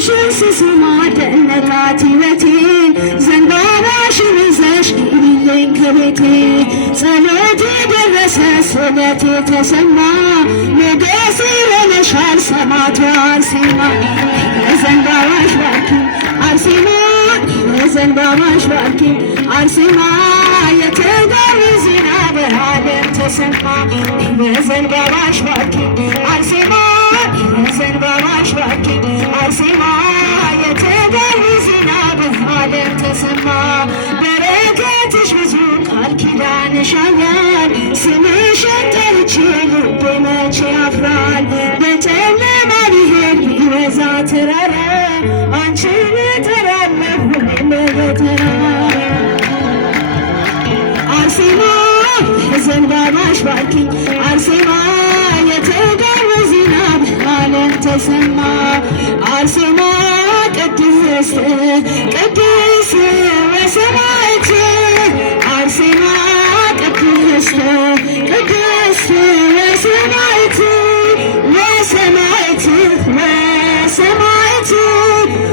ስምሽን ስስማ ደነቃት ሕይወቴ ዘንባባሽን ይዘሽ ግቢልኝ ከቤቴ ጸሎቴ ደረሰ ስለቴ ተሰማ ሞገሴ ሆነሻል ሰማዕቷ አርሴማ የዘንባባሽ ባርኪ አርሴማ የዘንባባሽ ባርኪ አርሴማ የተጋሪ ዜና በዓለም ተሰማ የዘንባባሽ ባርኪ አርሴማ የዘንባባሽ ባርኪ አርሴማ የተጋሪ ዜና በዓለም ተሰማ በረከትሽ ብዙ ቃል ኪዳንሽ ያያል ስምሽን ጠርቼ ልቤ መቼ ያፍራል በጨለማ ቢሄድ ቢበዛ ተራራ አንቺን እጠራለሁ ሁሌም በተራ አርሴማ የዘንባባሽ ባርኪ አርሴማ የተጋሪ ዜና በዓለም ተሰማ አርሴማ ቅድስት ቅድስት ወሰማዕት አርሴማ ቅድስት ቅድስት ወሰማዕት ወሰማዕት ወሰማዕት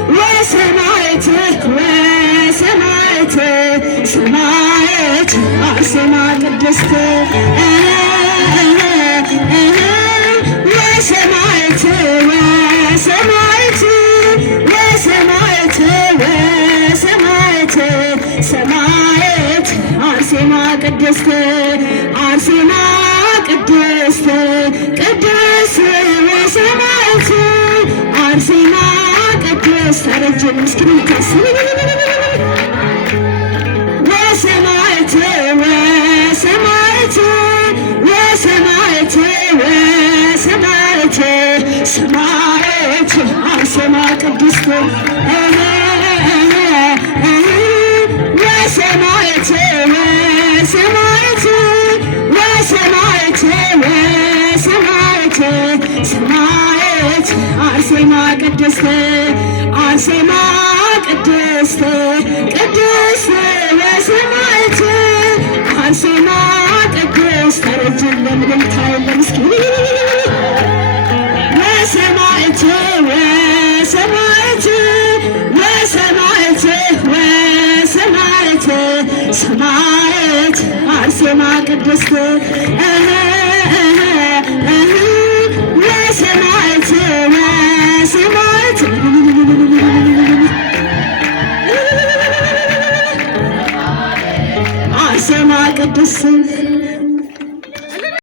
ወሰማዕት ወሰማዕት ሰማዕት አርሴማ ቅድስት ወሰማዕት ወሰማዕት ወሰማዕት ወሰማዕት ሰማዕት አርሴማ ቅድስት አርሴማ ቅድስት ቅድስት ወሰማዕት አርሴማ ቅድስት ረጅም ምስኪን ታስብ ወሰማዕት ወሰማዕት ወሰማዕት ወሰማዕት ሰማዕት አርሴማ ቅድስት ወሰማዕት ወሰማዕት ወሰማዕት ወሰማዕት ሰማዕት አርሴማ ቅድስት አርሴማ ቅድስት ቅድስት ወሰማዕት አርሴማ ቅድስት ረጅም ለምልምታይ ለምስኪን ወሰማዕት ወሰማዕት ወሰማዕት ወሰማዕት ሰማዕት አርሴማ ቅድስት